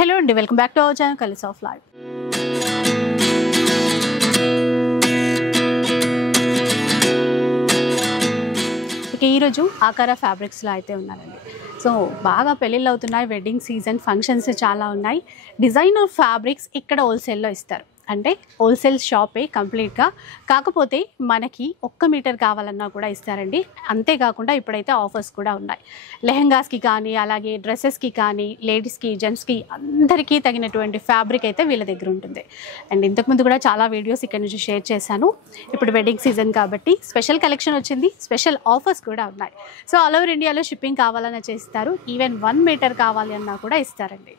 Hello అండి, welcome back to our channel colours of life. ఇక ఈరోజు ఆకార ఫ్యాబ్రిక్స్లో అయితే ఉన్నారండి. సో బాగా పెళ్ళిళ్ళు అవుతున్నాయి, వెడ్డింగ్ సీజన్, ఫంక్షన్స్ చాలా ఉన్నాయి. డిజైనర్ ఫ్యాబ్రిక్స్ ఇక్కడ హోల్సేల్లో ఇస్తారు. అంటే హోల్సేల్ షాపే కంప్లీట్గా. కాకపోతే మనకి 1 మీటర్ కావాలన్నా కూడా ఇస్తారండి. అంతేకాకుండా ఇప్పుడైతే ఆఫర్స్ కూడా ఉన్నాయి. లెహెంగాస్కి కానీ, అలాగే డ్రెస్సెస్కి కానీ, లేడీస్కి, జెంట్స్కి అందరికీ తగినటువంటి ఫ్యాబ్రిక్ అయితే వీళ్ళ దగ్గర ఉంటుంది. అండ్ ఇంతకుముందు కూడా చాలా వీడియోస్ ఇక్కడ నుంచి షేర్ చేశాను. ఇప్పుడు వెడ్డింగ్ సీజన్ కాబట్టి స్పెషల్ కలెక్షన్ వచ్చింది, స్పెషల్ ఆఫర్స్ కూడా ఉన్నాయి. సో ఆల్ ఓవర్ ఇండియాలో షిప్పింగ్ కావాలన్నా చేస్తారు. ఈవెన్ 1 మీటర్ కావాలి అన్నా కూడా ఇస్తారండి.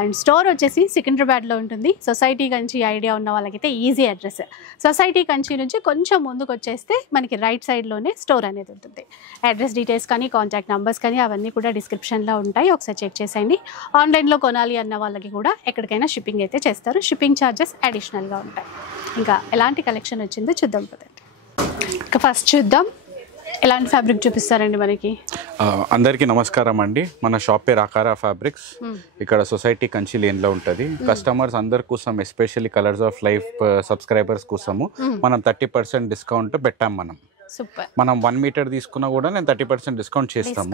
అండ్ స్టోర్ వచ్చేసి సికింద్రాబాద్లో ఉంటుంది. సొసైటీ కంచి ఐడియా ఉన్న వాళ్ళకైతే ఈజీ అడ్రస్. సొసైటీ కంచి నుంచి కొంచెం ముందుకు వచ్చేస్తే మనకి రైట్ సైడ్లోనే స్టోర్ అనేది ఉంటుంది. అడ్రస్ డీటెయిల్స్ కానీ, కాంటాక్ట్ నెంబర్స్ కానీ అవన్నీ కూడా డిస్క్రిప్షన్లో ఉంటాయి. ఒకసారి చెక్ చేసేయండి. ఆన్లైన్లో కొనాలి అన్న వాళ్ళకి కూడా ఎక్కడికైనా షిప్పింగ్ అయితే చేస్తారు. షిప్పింగ్ ఛార్జెస్ అడిషనల్గా ఉంటాయి. ఇంకా ఎలాంటి కలెక్షన్ వచ్చిందో చూద్దాం పదండి. ఇంకా ఫస్ట్ చూద్దాం ఎలాంటి ఫ్యాబ్రిక్ చూపిస్తారండి మనకి. అందరికీ నమస్కారం అండి. మన షాప్ పేరు ఆకార ఫ్యాబ్రిక్స్. ఇక్కడ సొసైటీ కంచి లేన్లో ఉంటుంది. కస్టమర్స్ అందరి కోసం, especially colours of life subscribers కోసము మనం 30% డిస్కౌంట్ పెట్టాం. మనం 1 మీటర్ తీసుకున్నా కూడా నేను 30% డిస్కౌంట్ చేస్తాము.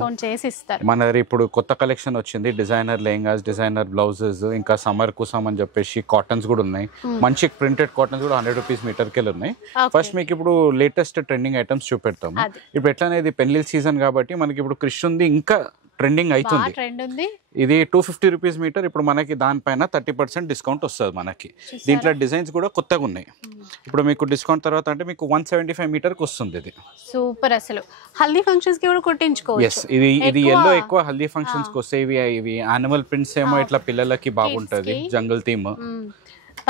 మన ఇప్పుడు కొత్త కలెక్షన్ వచ్చింది, డిజైనర్ లెహంగాస్, డిజైనర్ బ్లౌజెస్, ఇంకా సమ్మర్ కోసం అని చెప్పేసి కాటన్స్ కూడా ఉన్నాయి. మంచి ప్రింటెడ్ కాటన్స్ కూడా 100 రూపీస్ మీటర్కి ఉన్నాయి. ఫస్ట్ మీకు ఇప్పుడు లేటెస్ట్ ట్రెండింగ్ ఐటమ్స్ చూపెడతాము. ఇప్పుడు ఎట్లా అనేది పెళ్లి సీజన్ కాబట్టి మనకి ఇప్పుడు క్రిష్ ఉంది, ఇంకా ట్రెండింగ్ అవుతుంది. ఇది 250 రూపీస్ మీటర్. ఇప్పుడు మనకి దానిపైన 30% డిస్కౌంట్ వస్తుంది. మనకి దీంట్లో డిజైన్స్ కూడా కొత్తగా ఉన్నాయి. ఇప్పుడు మీకు డిస్కౌంట్ తర్వాత అంటే మీకు 175 మీటర్కి వస్తుంది. ఇది సూపర్. అసలు హల్దీ ఫంక్షన్స్ కి కూడా కుట్టించుకోవచ్చు. ఇది ఎల్లో ఎక్కువ హల్దీ ఫంక్షన్స్ కి వస్తాయి. ఇవి యానిమల్ ప్రింట్స్ ఏమో ఇట్లా పిల్లలకి బాగుంటది, జంగల్ థీమ్.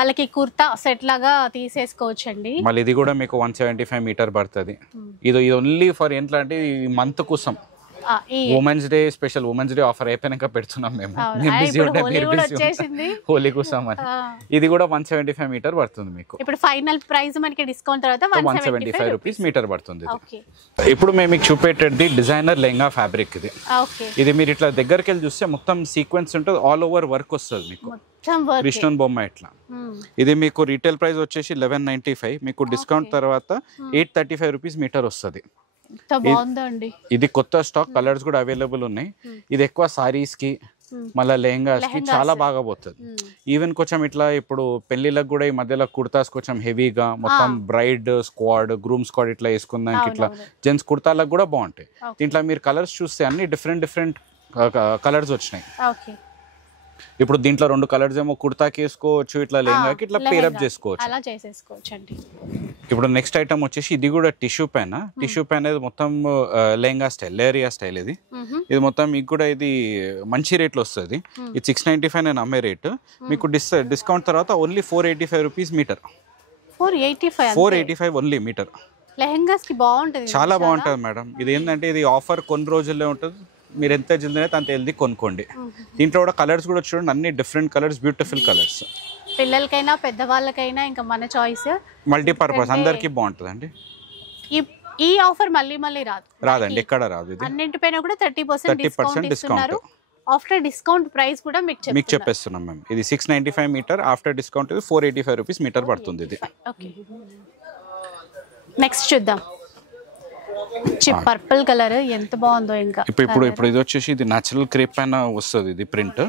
వాళ్ళకి కుర్తా సెట్ లాగా తీసేసుకోవచ్చండి. మళ్ళీ ఇది కూడా మీకు 175 మీటర్ పడుతుంది. ఇది ఓన్లీ ఫర్ ఎట్లా అంటే ఈ మంత్ కోసం women's day, special women's day offer అయిపోయాక పెడుతున్నాం మేము. హోలీ కోసం అని. ఇది కూడా 175 మీటర్ పడుతుంది మీకు. ఇప్పుడు ఫైనల్ ప్రైస్ మనకి డిస్కౌంట్ తర్వాత 175 రూపీస్ మీటర్ పడుతుంది. ఇప్పుడు మేము మీకు చూపెట్టేది డిజైనర్ లెహంగా ఫ్యాబ్రిక్. ఇది మీరు ఇట్లా దగ్గరికి వెళ్ళి చూస్తే మొత్తం సీక్వెన్స్ ఉంటుంది, ఆల్ ఓవర్ వర్క్ వస్తుంది మీకు. కృష్ణన్ బొమ్మ ఇట్లా. ఇది మీకు రీటైల్ ప్రైస్ వచ్చేసి 1195. మీకు డిస్కౌంట్ తర్వాత 835 రూపీస్ మీటర్ వస్తుంది. ఇది కొత్త స్టాక్, కలర్స్ కూడా అవైలబుల్ ఉన్నాయి. ఇది ఎక్కువ సారీస్ కి, మళ్ళీ లెహంగాస్ కి చాలా బాగా పోతుంది. ఈవెన్ కొంచెం ఇట్లా ఇప్పుడు పెళ్లిళ్ళకి కూడా ఈ మధ్యలో కుర్తాస్ కొంచెం హెవీగా మొత్తం బ్రైడ్ స్క్వాడ్, గ్రూమ్ స్క్వాడ్ ఇట్లా వేసుకుందానికి ఇట్లా జెంట్స్ కుర్తాలకు కూడా బాగుంటాయి. దీంట్లో మీరు కలర్స్ చూస్తే అన్ని డిఫరెంట్ కలర్స్ వచ్చినాయి. ఇప్పుడు దీంట్లో 2 కలర్స్ ఏమో కుర్తాకి వేసుకోవచ్చు, ఇట్లా లెహంగాకి ఇట్లా పేరప్ చేసుకోవచ్చు. ఇప్పుడు నెక్స్ట్ ఐటమ్ వచ్చేసి ఇది కూడా టిష్యూ ప్యాన్. టిష్యూ ప్యాన్ అనేది మొత్తం లెహంగా స్టైల్, లేరియా స్టైల్. ఇది మొత్తం మీకు కూడా ఇది మంచి రేట్లో వస్తుంది. ఇది 695 నేను అమ్మే రేటు. మీకు డిస్కౌంట్ తర్వాత only 485 rupees meter. 485 only meter. Lehengas కి బాగుంటుంది, చాలా బాగుంటుంది మేడం. ఇది ఏంటంటే ఇది ఆఫర్ కొన్ని రోజుల్లో ఉంటుంది. మీరు ఎంత జల్దీ అయితే అంత హెల్దీ కొనుక్కోండి. దీంట్లో కూడా కలర్స్ కూడా చూడండి, అన్ని డిఫరెంట్ కలర్స్, బ్యూటిఫుల్ కలర్స్. పిల్లలకైనా పెద్దవాళ్ళకైనా ఇంకా మన చాయిస్, మల్టీపర్పస్ అందరికీ బాగుంటుంది అండి. ఈ ఆఫర్ మళ్ళీ రాదండి, ఎక్కడ రాదు. ఇది అన్నింటిపైన కూడా 30% డిస్కౌంట్. ఆఫ్టర్ డిస్కౌంట్ ప్రైస్ కూడా మీకు చెప్పేస్తున్నాం మేము. ఇది 695 meter. After discount 485 rupees meter పడుతుంది. ఇది నెక్స్ట్ చూద్దాం. పర్పుల్ కలర్ ఎంత బాగుందో. ఇంకా ఇప్పుడు ఇది వచ్చేసి ఇది నేచురల్ క్రేప్ పైన వస్తుంది. ఇది ప్రింట్.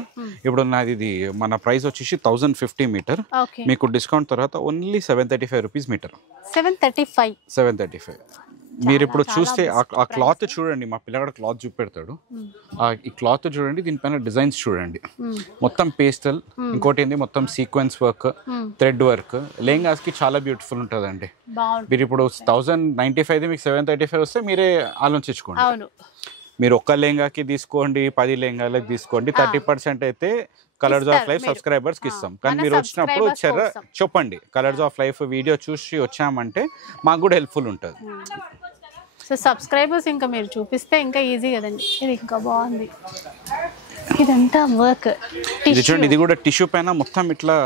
ఇప్పుడు నాది ఇది మన ప్రైస్ వచ్చేసి 1050 మీటర్. మీకు డిస్కౌంట్ తర్వాత ఓన్లీ 735 రూపీస్ మీటర్. 735. మీరు ఇప్పుడు చూస్తే ఆ క్లాత్ చూడండి, మా పిల్లగాడు క్లాత్ చూపెడతాడు. ఈ క్లాత్ చూడండి, దీనిపైన డిజైన్స్ చూడండి, మొత్తం పేస్టల్. ఇంకోటి ఏంది మొత్తం sequence work, thread work. Lehengas కి చాలా బ్యూటిఫుల్ ఉంటుందండి. మీరు ఇప్పుడు 1095 మీకు 735 వస్తే మీరే ఆలోచించుకోండి. మీరు ఒక్క లెహంగాకి తీసుకోండి, 10 లెహంగాలకు తీసుకోండి. 30% అయితే కలర్స్ ఆఫ్ లైఫ్ సబ్స్క్రైబర్స్ కి ఇస్తాం. కానీ మీరు వచ్చినప్పుడు చెప్పండి, కలర్స్ ఆఫ్ లైఫ్ వీడియో చూసి వచ్చామంటే మాకు కూడా హెల్ప్ఫుల్ ఉంటుంది. సో సబ్స్క్రైబర్స్ ఇంకా మీరు చూపిస్తే ఇంకా ఈజీ కదండి. ఇది ఇంకా బాగుంది, ఇదంతా వర్క్. ఇది చూడండి, ఇది కూడా టిష్యూ పైన మొత్తం ఇట్లా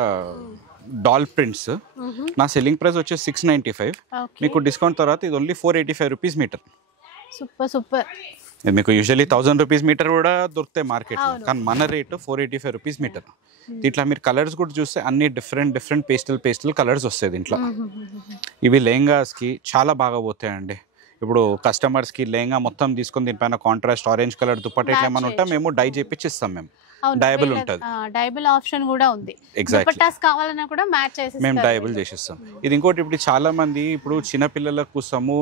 డాల్ ప్రింట్స్. నా సెల్లింగ్ ప్రైస్ వచ్చేసి 695. మీకు డిస్కౌంట్ తర్వాత ఇది ఓన్లీ 485 రూపీస్ మీటర్. సూపర్. ఇది మీకు యూజువల్లీ 1000 రూపీస్ మీటర్ కూడా దొరుకుతాయి మార్కెట్లో, కానీ మన రేటు 485 రూపీస్ మీటర్. దీంట్లో మీరు కలర్స్ కూడా చూస్తే అన్ని డిఫరెంట్ పేస్టల్ కలర్స్ వస్తాయి దీంట్లో. ఇవి లెహంగాస్కి చాలా బాగా పోతాయండి. ఇప్పుడు కస్టమర్స్కి లెహంగా మొత్తం తీసుకొని దీనిపైన కాంట్రాస్ట్ ఆరెంజ్ కలర్ దుపట్టా ఇట్లా ఏమైనా ఉంటే మేము డై చేపించి ఇస్తాం. మేము డయబుల్ ఉంటుంది, డయబుల్ ఆప్షన్ కూడా ఉంది. ఎగ్జాక్ట్లీ దుపట్టాస్ కావాలన్నా కూడా మ్యాచ్ చేసి మేము డయబుల్ చేసిస్తాం. ఇది ఇంకోటి, ఇప్పుడు చాలా మంది ఇప్పుడు చిన్న పిల్లల కోసము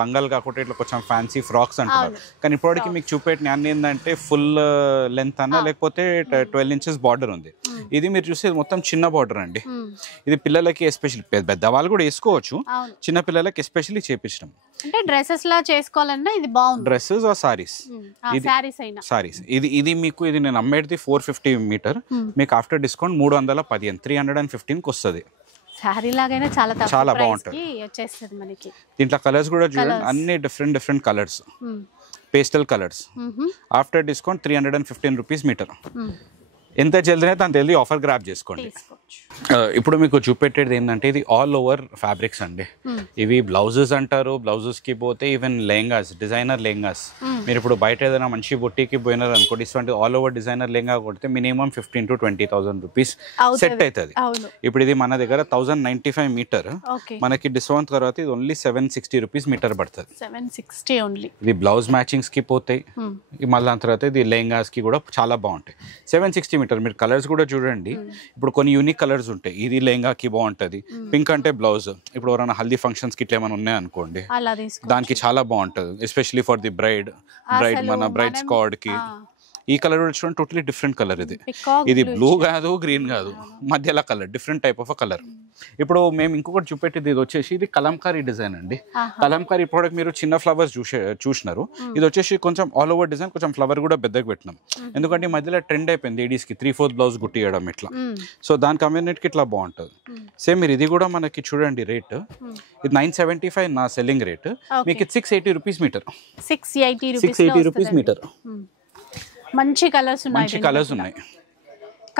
లంగాలు కాకుండా ఇట్లా కొంచెం ఫ్యాన్సీ ఫ్రాక్స్ అంటారు, కానీ ఇప్పటికి మీకు చూపెట్టిన అన్ని ఏంటంటే ఫుల్ లెంత్ అన్న లేకపోతే 12 ఇంచెస్ బార్డర్ ఉంది. ఇది మీరు చూస్తే మొత్తం చిన్న బార్డర్ అండి. ఇది పిల్లలకి ఎస్పెషల్లీ, పెద్దవాళ్ళు కూడా వేసుకోవచ్చు, చిన్న పిల్లలకి ఎస్పెషల్లీ చేపించడం. అంటే డ్రెస్సెస్ లా చేసుకోవాలన్నా ఇది బాగుంది. Dresses or saris, saris. ఇది మీకు ఇది నేను అమ్మేది 450 మీటర్, మీకు ఆఫ్టర్ డిస్కౌంట్ 315 315కి వస్తుంది. సారీ లాగైనా చాలా బాగుంటుంది వచ్చేస్తుంది మనకి. దీంట్లో కలర్స్ కూడా చూడండి, అన్ని different colours, pastel colours. After discount 315 rupees meter. ఎంత జల్దీ అయితే అంత జల్దీ ఆఫర్ గ్రాప్ చేసుకోండి. ఇప్పుడు మీకు చూపెట్టేది ఏంటంటే ఇది ఆల్ ఓవర్ ఫ్యాబ్రిక్స్ అండి. ఇవి బ్లౌజెస్ అంటారు, బ్లౌజెస్ కి పోతే ఈవెన్ లెహంగాస్, డిజైనర్ లెహంగాస్. మీరు ఇప్పుడు బయట ఏదైనా మంచి బొట్టికి పోయినారు అనుకోండి, ఇటువంటి ఆల్ ఓవర్ డిజైనర్ లెహంగా కొడితే మినిమం 15,000 to 20,000 రూపీస్ సెట్ అవుతుంది. ఇప్పుడు ఇది మన దగ్గర 1095 మీటర్, మనకి డిస్కౌంట్ తర్వాత ఇది ఓన్లీ 760 రూపీస్ మీటర్ పడుతుంది. 760 ఓన్లీ. ఇది బ్లౌజ్ మ్యాచింగ్స్ కి పోతాయి, మళ్ళీ దాని తర్వాత ఇది లెహంగాస్ కి కూడా చాలా బాగుంటాయి. 760 మీటర్. మీరు కలర్స్ కూడా చూడండి, ఇప్పుడు కొన్ని యూనిక్ కలర్స్ ఉంటాయి. ఇది లెహంగాకి బాగుంటది, పింక్ అంటే బ్లౌజ్. ఇప్పుడు ఎవరైనా హల్దీ ఫంక్షన్స్ కి ఇట్లా ఏమైనా ఉన్నాయి అనుకోండి, దానికి చాలా బాగుంటది, ఎస్పెషల్లీ ఫర్ ది బ్రైడ్ మన బ్రైడ్ స్క్వాడ్ కి. ఈ కలర్ చూడండి, టోటలీ డిఫరెంట్ కలర్. ఇది బ్లూ కాదు, గ్రీన్ కాదు, మధ్యలో colour, different type of colour. ఇప్పుడు మేము ఇంకొకటి చూపెట్టేది ఇది వచ్చేసి ఇది కలంకారీ డిజైన్ అండి. కలంకారీ ప్రోడక్ట్ మీరు చిన్న ఫ్లవర్స్ చూసినారు, ఇది వచ్చేసి కొంచెం ఆల్ ఓవర్ డిజైన్, కొంచెం ఫ్లవర్ కూడా పెద్దగా పెట్టినాం. ఎందుకంటే ఈ మధ్యలో ట్రెండ్ అయిపోయింది లేడీస్కి 3/4 బ్లౌజ్ గుట్టియడం ఇట్లా. సో దాని కమ్యూనిటీకి ఇట్లా బాగుంటుంది. సేమ్ మీరు ఇది కూడా మనకి చూడండి రేట్, ఇది 975 నా సెల్లింగ్ రేట్, మీకు 680 రూపీస్ మీటర్. 680 rupees meter. మంచి కలర్స్ ఉన్నాయి.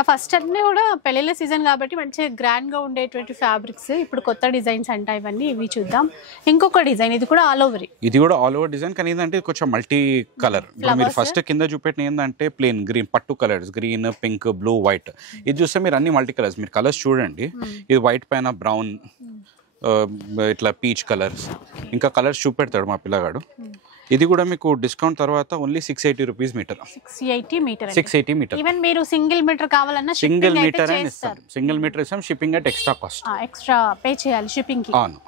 ఫస్ట్ అన్నీ కూడా పెళ్ళిళ్ళ సీజన్ కాబట్టి మంచిగా గ్రాండ్ గా ఉండేటువంటి ఫ్యాబ్రిక్స్. ఇప్పుడు కొత్త డిజైన్స్ అంట ఇవన్నీ, ఇవి చూద్దాం. ఇంకొక డిజైన్, ఇది కూడా ఆల్ ఓవర్. ఇది కూడా ఆల్ ఓవర్ డిజైన్, కానీ ఏంటంటే కొంచెం మల్టీ కలర్. మీరు ఫస్ట్ కింద చూపెట్టిన ఏంటంటే ప్లేన్ గ్రీన్, పట్టు colours, green, pink, blue, white. ఇది చూస్తే మీరు అన్ని మల్టీ కలర్స్. మీరు కలర్స్ చూడండి, ఇది వైట్ పైన బ్రౌన్, ఇట్లా పీచ్ కలర్స్, ఇంకా కలర్స్ చూపెడతాడు మా పిల్లగాడు. ఇది కూడా మీకు డిస్కౌంట్ తర్వాత only 680 rupees meter. 680 meter. Even మీరు సింగిల్ మీటర్ కావాలన్నా సింగిల్ మీటర్ ఇస్తాం. Shipping at extra cost, extra pay చేయాలి షిప్పింగ్ కి. అవును.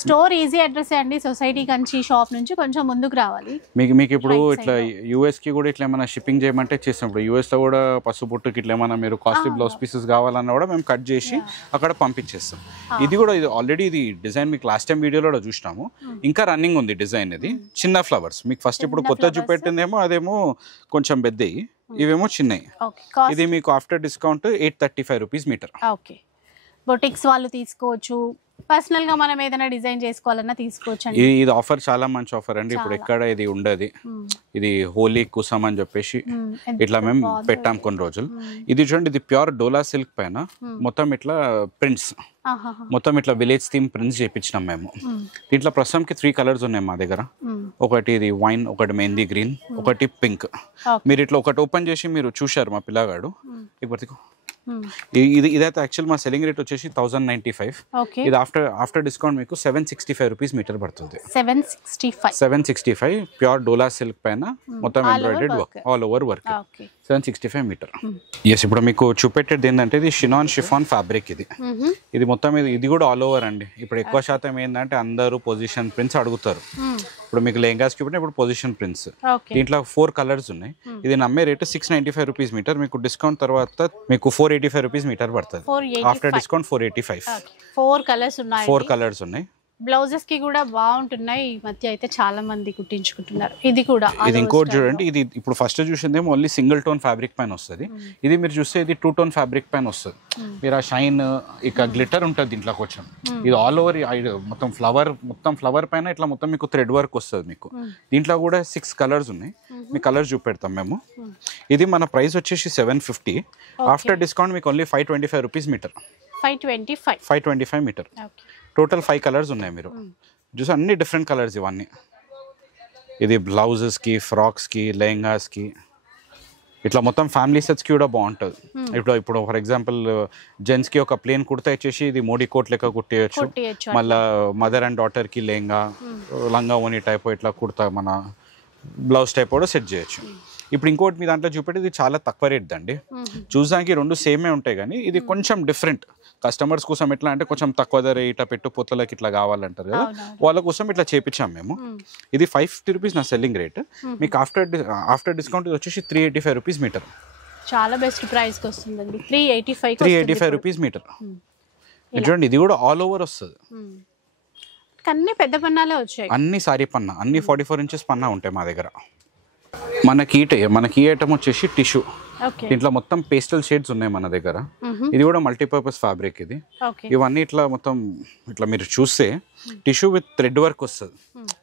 స్టోర్ ఈజీ అడ్రస్ అండి, సొసైటీ కంచి షాప్ నుంచి కొంచెం ముందుకు రావాలి. మీకు ఇప్పుడు ఇట్లా యూఎస్ కి కూడా ఇట్లా ఏమైనా షిప్పింగ్ చేయమంటే చేస్తాం. ఇప్పుడు యూఎస్ లో కూడా పసుపుట్టుకి ఇట్లా ఏమైనా మీరు కాస్ట్లీ బ్లౌజ్ పీసెస్ కావాలన్నా కూడా మేము కట్ చేసి అక్కడ పంపించేస్తాం. ఇది కూడా ఇది ఆల్రెడీ ఇది డిజైన్ మీకు లాస్ట్ టైం వీడియోలో కూడా చూసినాము, ఇంకా రన్నింగ్ ఉంది డిజైన్. ఇది చిన్న ఫ్లవర్స్ మీకు ఫస్ట్ ఇప్పుడు కొత్త చూపెట్టిందేమో అదేమో కొంచెం పెద్దవి, ఇవేమో చిన్నవి. ఇది మీకు after discount 835 rupees meter. Okay, boutiques వాళ్ళు తీసుకోవచ్చు, పర్సనల్ గా మనం ఏదైనా డిజైన్ చేసుకోవాలన్నా తీసుకోవచ్చు. ఇది ఆఫర్ చాలా మంచి ఆఫర్ అండి. ఇప్పుడు ఎక్కడ ఇది ఉండదు. ఇది హోలీ కోసం అని చెప్పేసి ఇట్లా మేము పెట్టాం కొన్ని రోజులు. ఇది చూడండి, ఇది ప్యూర్ డోలా సిల్క్ పైన మొత్తం ఇట్లా ప్రింట్స్, మొత్తం ఇట్లా విలేజ్ థీమ్ ప్రింట్స్ చేయించినాం మేము. దీంట్లో ప్రస్తుతానికి 3 కలర్స్ ఉన్నాయి మా దగ్గర. ఒకటి ఇది వైన్, ఒకటి మెహందీ గ్రీన్, ఒకటి పింక్. మీరు ఇట్లా ఒకటి ఓపెన్ చేసి మీరు చూశారు మా పిల్లగాడు. ఇదైతే యాక్చువల్ మా సెల్లింగ్ రేట్ వచ్చేసి 1095. ఇది ఆఫ్టర్ డిస్కౌంట్ మీకు 765 రూపీస్ మీటర్ పడుతుంది. 765 ప్యూర్ డోలా సిల్క్ పైన మొత్తం embroidered work, all over work. 765 meter. Yes, ఇప్పుడు మీకు చూపెట్టేది ఏంటంటే ఇది షిఫాన్ ఫ్యాబ్రిక్. ఇది మొత్తం ఇది కూడా ఆల్ ఓవర్ అండి. ఇప్పుడు ఎక్కువ శాతం ఏంటంటే అందరూ పొజిషన్ ప్రింట్స్ అడుగుతారు. ఇప్పుడు మీకు లెహంగాస్ చూపెట్టిన ఇప్పుడు పొజిషన్ ప్రింట్స్, దీంట్లో 4 కలర్స్ ఉన్నాయి. ఇది నమ్మే రేటు 695 రూపీస్ మీటర్. మీకు డిస్కౌంట్ తర్వాత మీకు 485 రూపీస్ మీటర్ పడుతుంది. After discount 485. 4 కలర్స్ ఉన్నాయి. బ్లౌజెస్ కి కూడా బాగుంటున్నాయి. ఈ మధ్య అయితే చాలా మంది కుట్టించుకుంటున్నారు. ఇది కూడా ఇది ఇంకోటి చూడండి, ఇది ఇప్పుడు ఫస్ట్ చూసిందేమో ఓన్లీ సింగిల్ టోన్ ఫ్యాబ్రిక్ పైన వస్తుంది. ఇది మీరు చూస్తే ఇది 2 టోన్ ఫ్యాబ్రిక్ పైన వస్తుంది. మీరు ఆ షైన్ ఇక గ్లిటర్ ఉంటుంది దీంట్లో కొంచెం. ఇది ఆల్ ఓవర్ మొత్తం ఫ్లవర్ పైన ఇట్లా మొత్తం మీకు థ్రెడ్ వర్క్ వస్తుంది. మీకు దీంట్లో కూడా 6 కలర్స్ ఉన్నాయి. మీ కలర్స్ చూపెడతాం మేము. ఇది మన ప్రైస్ వచ్చేసి 750. ఆఫ్టర్ డిస్కౌంట్ మీకు only 525 rupees meter. 525 meter. Total 5 colours ఉన్నాయి. మీరు చూసి అన్ని డిఫరెంట్ కలర్స్ ఇవన్నీ. ఇది బ్లౌజెస్కి, ఫ్రాక్స్కి, లెహంగాస్కి, ఇట్లా మొత్తం ఫ్యామిలీ సెట్స్కి కూడా బాగుంటుంది. ఇప్పుడు ఫర్ ఎగ్జాంపుల్ జెంట్స్కి ఒక ప్లేన్ కుర్తా ఇచ్చేసి ఇది మోడీ కోట్ లెక్క కుట్టేయచ్చు. మళ్ళీ మదర్ అండ్ డాటర్కి లెహంగా, లంగా ఓని టైప్ ఇట్లా కుర్తా మన బ్లౌజ్ టైప్ కూడా సెట్ చేయొచ్చు. ఇప్పుడు ఇంకోటి మీ దాంట్లో చూపెట్టి ఇది చాలా తక్కువ రేట్ అండి. చూసానికి రెండు సేమే ఉంటాయి కానీ ఇది కొంచెం డిఫరెంట్. కస్టమర్స్ కోసం ఎట్లా అంటే కొంచెం తక్కువ ధర ఇట్లా పెట్టు పొత్తులకి ఇట్లా కావాలంటారు కదా, వాళ్ళ కోసం ఇట్లా చేపించాం మేము. ఇది 550 రూపీస్ నా సెల్లింగ్ రేట్. మీకు ఆఫ్టర్ డిస్కౌంట్ ఇది వచ్చేసి 385 రూపీస్ మీటర్. చాలా బెస్ట్ ప్రైస్కి వస్తుందండి. 385 రూపీస్ మీటర్. చూడండి ఇది కూడా ఆల్ ఓవర్ వస్తుంది. అన్ని పెద్ద పన్నాలే వచ్చాయి, అన్ని సారీ పన్నా, అన్ని 44 ఇంచెస్ పన్నా ఉంటాయి మా దగ్గర. మనకి ఈ ఐటమ్ వచ్చేసి టిష్యూ. దీంట్లో మొత్తం పేస్టల్ షేడ్స్ ఉన్నాయి మన దగ్గర. ఇది కూడా మల్టీపర్పస్ ఫ్యాబ్రిక్. ఇది ఇవన్నీ ఇట్లా మొత్తం ఇట్లా మీరు చూస్తే టిష్యూ విత్ థ్రెడ్ వర్క్ వస్తుంది.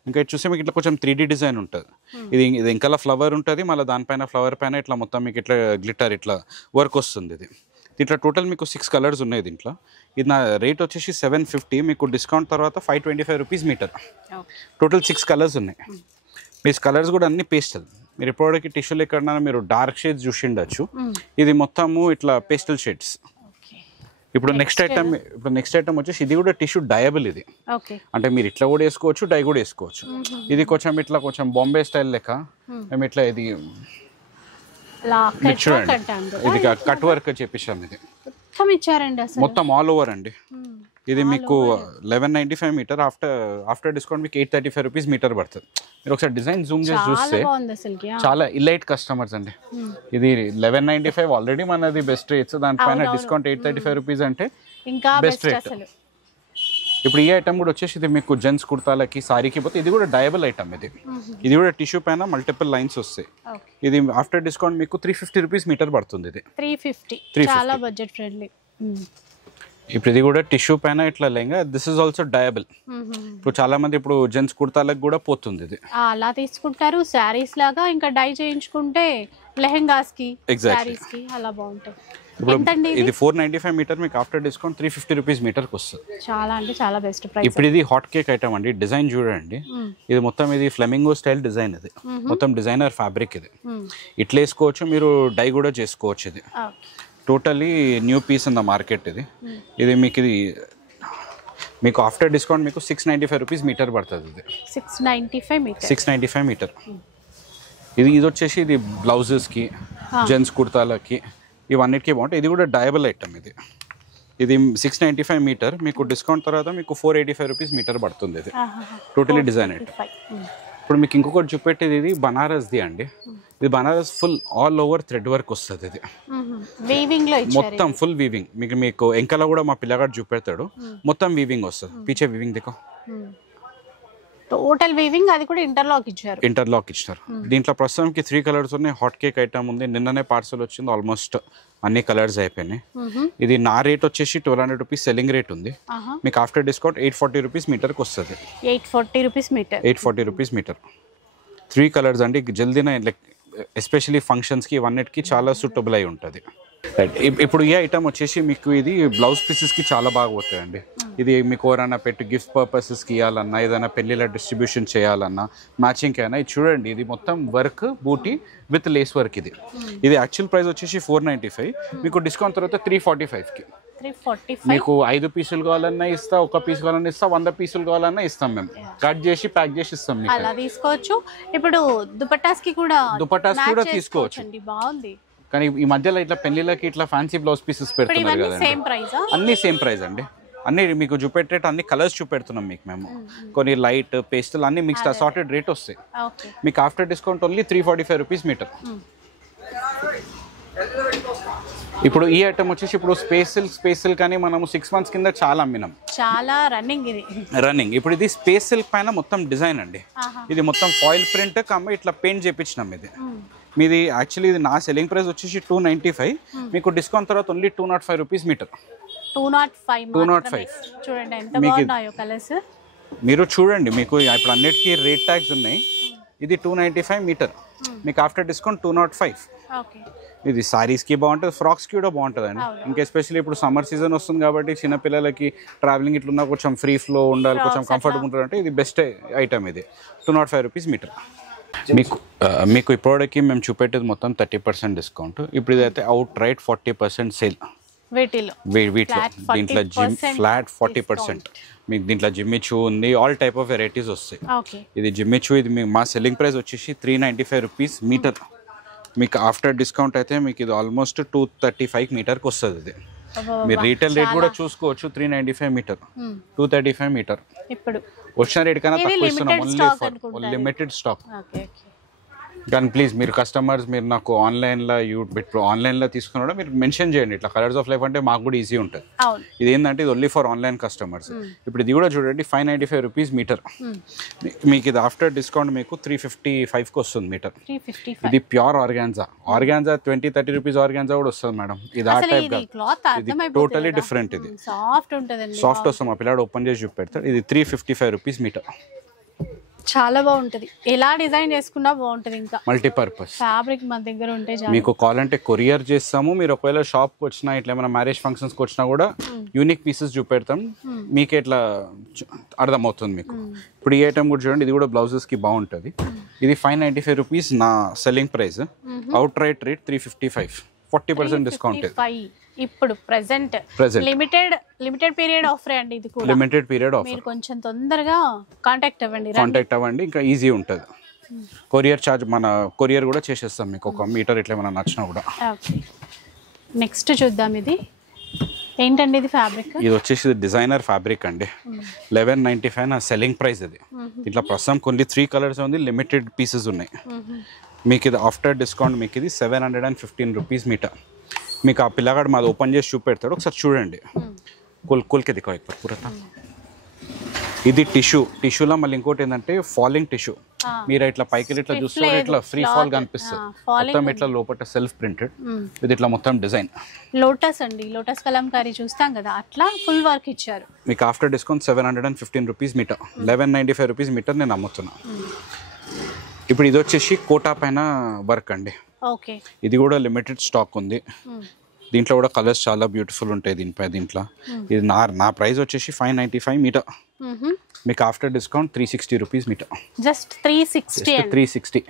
ఇంకా ఇది చూస్తే మీకు ఇట్లా కొంచెం 3D డిజైన్ ఉంటుంది. ఇది ఇంకా ఫ్లవర్ ఉంటుంది, మళ్ళీ దానిపైన ఫ్లవర్ పైన ఇట్లా మొత్తం మీకు ఇట్లా గ్లిటర్ ఇట్లా వర్క్ వస్తుంది. ఇది ఇట్లా టోటల్ మీకు 6 కలర్స్ ఉన్నాయి దీంట్లో. ఇది నా రేట్ వచ్చేసి 750, మీకు డిస్కౌంట్ తర్వాత 525 రూపీస్ మీటర్. టోటల్ 6 కలర్స్ ఉన్నాయి. మీ కలర్స్ కూడా అన్ని పేస్టల్. మీరు ఎప్పటికీ టిష్యూలు ఎక్కడన్నా మీరు డార్క్ షేడ్స్ చూసి ఉండొచ్చు. ఇది మొత్తము ఇట్లా పేస్టల్ షేడ్స్. ఇప్పుడు నెక్స్ట్ ఐటమ్ వచ్చేసి ఇది కూడా టిష్యూ డయబుల్. ఇది అంటే మీరు ఇట్లా కూడా వేసుకోవచ్చు, డై కూడా వేసుకోవచ్చు. ఇది కొంచెం బాంబే స్టైల్ లెక్క మేము ఇట్లా ఇది చూడండి, ఇది కట్ వర్క్ చేపించాం. ఇది మొత్తం ఆల్ ఓవర్ అండి. ఇది మీకు 1195 మీటర్. ఆఫ్టర్ డిస్కౌంట్ మీకు 835 రూపీస్ మీటర్ పడుతుంది. మీరు ఒకసారి డిజైన్ జూమ్ చేసి చూస్తే చాలా ఇలైట్ కస్టమర్స్ అండి. ఇది 1195 ఆల్రెడీ మనది బెస్ట్ రేట్స్, దానిపైన డిస్కౌంట్ 835 రూపీస్ అంటే ఇంకా బెస్ట్ రేట్. ఇప్పుడు ఈ ఐటమ్ కూడా వచ్చేసి ఇది మీకు జెంట్స్ కుర్తాలకి, సారీకి పోతే ఇది కూడా డయబుల్ ఐటమ్. ఇది కూడా టిష్యూ పైన మల్టిపుల్ లైన్స్ వస్తాయి. ఇది ఆఫ్టర్ డిస్కౌంట్ మీకు 350 రూపీస్ మీటర్ పడుతుంది. ఇది 350 చాలా బడ్జెట్ ఫ్రెండ్లీ. ఇప్పుడు ఇది కూడా టిష్యూ పైన ఇట్లా లెహంగా. This is also డయబుల్. ఇప్పుడు చాలా మంది ఇప్పుడు జెంట్స్ కుర్తాలకు కూడా పోతుంది. ఇది అలా తీసుకుంటారు శారీస్ లాగా, ఇంకా డై చేయించుకుంటే లెహంగాస్ కి, శారీస్ కి అలా బాగుంటాయి. ఇప్పుడు ఇది 495 మీటర్, మీకు ఆఫ్టర్ డిస్కౌంట్ 350 రూపీస్ మీటర్ కి వస్తుంది. చాలా అంటే చాలా బెస్ట్ ప్రైస్. ఇప్పుడు ఇది హాట్ కేక్ ఐటమ్ అండి. డిజైన్ చూడండి, ఇది మొత్తం ఇది ఫ్లెమింగో స్టైల్ డిజైన్. ఇది మొత్తం డిజైనర్ ఫ్యాబ్రిక్. ఇది ఇట్లా వేసుకోవచ్చు, మీరు డై కూడా చేసుకోవచ్చు. ఇది totally new piece in the market. ఇది మీకు ఆఫ్టర్ డిస్కౌంట్ మీకు 695 రూపీస్ మీటర్ పడుతుంది. ఇది 695 మీటర్. ఇది వచ్చేసి ఇది బ్లౌజెస్కి, జెంట్స్ కుర్తాలకి, ఇవన్నిటికీ బాగుంటాయి. ఇది కూడా డయబుల్ ఐటమ్. ఇది 695 మీటర్, మీకు డిస్కౌంట్ తర్వాత మీకు 485 రూపీస్ మీటర్ పడుతుంది. ఇది టోటలీ డిజైన్ ఐటమ్. ఇప్పుడు మీకు ఇంకొకటి చూపెట్టేది ఇది బనారస్ది అండి. ఇది Banaras full all over thread work వస్తుంది. ఇది మొత్తం ఫుల్ వీవింగ్. మీకు ఎంకల కూడా మా పిల్లగాడు చూపెడతాడు, మొత్తం వీవింగ్ వస్తుంది. పీచే వీవింగ్ దికో టోటల్ వీవింగ్. అది కూడా ఇంటర్లాక్ ఇచ్చారు. దీంట్లో ప్రస్తుతానికి 3 కలర్స్ ఉన్నాయి. హాట్ కేక్ ఐటమ్ ఉంది, నిన్ననే పార్సల్ వచ్చింది. ఆల్మోస్ట్ అన్ని కలర్స్ అయిపోయినాయి. ఇది నా రేట్ వచ్చేసి 1200 రూపీస్ సెల్లింగ్ రేట్ ఉంది. మీకు ఆఫ్టర్ డిస్కౌంట్ 840 రూపీస్ మీటర్కి వస్తుంది. 840 రూపీస్ మీటర్. 3 కలర్స్ అండి. జల్దీనా లైక్ ఎస్పెషలీ ఫంక్షన్స్కి ఇవన్నిటికీ చాలా సూటబుల్ అయి ఉంటుంది. రైట్. ఇప్పుడు ఈ ఐటమ్ వచ్చేసి మీకు ఇది బ్లౌజ్ పీసెస్కి చాలా బాగా పోతాయండి. ఇది మీకు ఎవరైనా పెట్టి గిఫ్ట్ పర్పసెస్కి ఇవ్వాలన్నా, ఏదైనా పెళ్ళిళ్ళ డిస్ట్రిబ్యూషన్ చేయాలన్నా, మ్యాచింగ్కి అయినా, ఇది చూడండి. ఇది మొత్తం work buti with lace work. ఇది యాక్చువల్ ప్రైస్ వచ్చేసి 495, మీకు డిస్కౌంట్ తర్వాత 345కి. మీకు 5 పీసులు కావాలన్నా ఇస్తా, 1 పీస్ కావాలన్నా ఇస్తా, 100 పీసులు కావాలన్నా ఇస్తాం. మేము కట్ చేసి ప్యాక్ చేసి ఇస్తాం. అలా తీసుకోవచ్చు. ఇప్పుడు దుపట్టాస్ కూడా తీసుకోవచ్చు. బాగుంది. కానీ ఈ మధ్యలో ఇట్లా పెళ్లిళ్ళకి ఇట్లా ఫ్యాన్సీ బ్లౌజ్ పీసెస్ పెడుతున్నారు కదా, అన్ని సేమ్ ప్రైస్ అండి. అన్ని మీకు చూపెట్టేట అన్ని కలర్స్ చూపెడుతున్నాం మీకు మేము. కొన్ని లైట్, పేస్టల్ అన్ని మిక్స్డ్ అసార్టెడ్ రేట్ వస్తాయి. మీకు after discount only 345 rupees meter. ఇప్పుడు ఈ ఐటమ్ వచ్చేసి ఇప్పుడు స్పేస్ కానీ మనము 6 months కింద చాలా అమ్మినాం. చాలా రన్నింగ్. ఇప్పుడు ఇది స్పేస్ సిల్క్ పైన మొత్తం డిజైన్ అండి. ఇది మొత్తం ఫాయిల్ ప్రింట్ ఇట్లా పెయింట్ చేపించినాం. మీది యాక్చువల్లీ ఇది నా సెల్లింగ్ ప్రైస్ వచ్చేసి 295, మీకు డిస్కౌంట్ తర్వాత ఓన్లీ 205 రూపీస్ మీటర్. 205 చూడండి ఎంత బాగున్నాయో కలర్స్. మీరు చూడండి, మీకు ఇప్పుడు అన్నిటికీ రేట్ ట్యాగ్స్ ఉన్నాయి. ఇది 295 మీటర్, మీకు ఆఫ్టర్ డిస్కౌంట్ 205. ఇది సారీస్కి బాగుంటుంది, ఫ్రాక్స్కి కూడా బాగుంటుంది అండి. ఇంకా ఎస్పెషల్లీ ఇప్పుడు సమ్మర్ సీజన్ వస్తుంది కాబట్టి చిన్నపిల్లలకి ట్రావెలింగ్ ఇట్లున్నా కొంచెం ఫ్రీ ఫ్లో ఉండాలి, కొంచెం కంఫర్టబుల్ ఉంటుంది అంటే ఇది బెస్ట్ ఐటమ్. ఇది 205 రూపీస్ మీటర్. మీకు ఇప్పటికి మేము చూపెట్టేది మొత్తం 30% డిస్కౌంట్. ఇప్పుడు ఇదైతే అవుట్ రైట్ 40% సేల్. వీటిలో దీంట్లో జిమ్ ఫ్లాట్ 40%. మీకు దీంట్లో జిమ్మి చూ ఉంది, ఆల్ టైప్ ఆఫ్ వెరైటీస్ వస్తాయి. ఇది జిమ్మి చూ, ఇది మా సెల్లింగ్ ప్రైస్ వచ్చేసి 395 రూపీస్ మీటర్. మీకు ఆఫ్టర్ డిస్కౌంట్ అయితే మీకు ఇది ఆల్మోస్ట్ 235 మీటర్కి వస్తుంది. ఇది మీరు రీటైల్ రేట్ కూడా చూసుకోవచ్చు. 395 మీటర్, 235 మీటర్. ఇప్పుడు వచ్చిన రేట్ కన్నా తక్కువ ఇస్తున్నాం. Only limited stock. కానీ ప్లీజ్ మీరు కస్టమర్స్, మీరు నాకు ఆన్లైన్లో ఆన్లైన్లో తీసుకున్నా మీరు మెన్షన్ చేయండి ఇట్లా కలర్స్ ఆఫ్ లైఫ్ అంటే మాకు కూడా ఈజీ ఉంటుంది. ఇది ఏంటంటే ఇది ఓన్లీ ఫర్ ఆన్లైన్ కస్టమర్స్. ఇప్పుడు ఇది కూడా చూడండి 595 రూపీస్ మీటర్. మీకు ఇది ఆఫ్టర్ డిస్కౌంట్ మీకు 355కి వస్తుంది మీటర్. ఇది ప్యూర్ ఆర్గాన్జా. 20-30 రూపీస్ ఆర్గాన్జా కూడా వస్తుంది మేడం. ఇది ఆ టైప్ కాదు, ఇది టోటలీ డిఫరెంట్. ఇది సాఫ్ట్ వస్తుంది. మా పిల్లాడు ఓపెన్ చేసి చూపెడతాడు. ఇది 355 రూపీస్ మీటర్. చాలా బాగుంటది. ఎలా డిజైన్ చేసుకున్నా బాగుంటది. ఇంకా మల్టీపర్పస్ ఫ్యాబ్రిక్ మన దగ్గర ఉంటే మీకు కావాలంటే కొరియర్ చేస్తాము. మీరు ఒకవేళ షాప్కి వచ్చినా ఇట్లా ఏమైనా మ్యారేజ్ ఫంక్షన్స్కి వచ్చినా కూడా యూనిక్ పీసెస్ చూపెడతాం. మీకు ఇట్లా అర్థమవుతుంది మీకు. ఇప్పుడు ఈ ఐటమ్ కూడా చూడండి, ఇది కూడా బ్లౌజెస్కి బాగుంటుంది. ఇది 595 రూపీస్ నా selling price. Out right rate 355, 40% discount. ఇప్పుడు ప్రెజెంట్ లిమిటెడ్ పీరియడ్ ఆఫర్ అండి. ఇది కూడా లిమిటెడ్ పీరియడ్ ఆఫర్. మీరు కొంచెం తొందరగా కాంటాక్ట్ అవ్వండి. ఇంకా ఈజీ ఉంటుంది. కొరియర్ ఛార్జ్ మన కొరియర్ కూడా చేసేస్తాం మీకు ఒక మీటర్ ఇట్లా ఏమైనా నచ్చినా కూడా. నెక్స్ట్ చూద్దాం. ఇది ఏంటండి? ఇది ఫ్యాబ్రిక్. ఇది వచ్చేసి డిజైనర్ ఫ్యాబ్రిక్ అండి. 1195 నా సెల్లింగ్ ప్రైస్. ఇది ఇట్లా ప్రస్తుతం కొన్ని 3 కలర్స్ ఉంది, లిమిటెడ్ పీసెస్ ఉన్నాయి. మీకు ఇది ఆఫ్టర్ డిస్కౌంట్ మీకు ఇది 715 రూపీస్ మీటర్. మీకు ఆ పిల్లగాడు మాది ఓపెన్ చేసి చూపెడతాడు, ఒకసారి చూడండి. కుల్కే దిక్కో ఎక్కువ పూరత. ఇది టిష్యూలో మళ్ళీ ఇంకోటి ఏంటంటే ఫాలింగ్ టిష్యూ. మీరు ఇట్లా పైకి ఇట్లా చూస్తే ఇట్లా ఫ్రీ ఫాల్ కనిపిస్తుంది. మొత్తం ఇట్లా లోపల సెల్ఫ్ ప్రింటెడ్. ఇది ఇట్లా మొత్తం డిజైన్ లోటస్ అండి. లోటస్ కలంకారీ చూస్తాం కదా, అట్లా ఫుల్ వర్క్ ఇచ్చారు. మీకు after discount 715 rupees meter. 1195 rupees meter నేను అమ్ముతున్నా. ఇప్పుడు ఇది వచ్చేసి కోటా పైన వర్క్ అండి. ఇది కూడా లిమిటెడ్ స్టాక్ ఉంది. దీంట్లో కూడా కలర్స్ చాలా బ్యూటిఫుల్ ఉంటాయి దీంట్లో. ఇది నా ప్రైస్ వచ్చేసి 595 మీటర్. మీకు after discount 360 rupees meter. Just 360.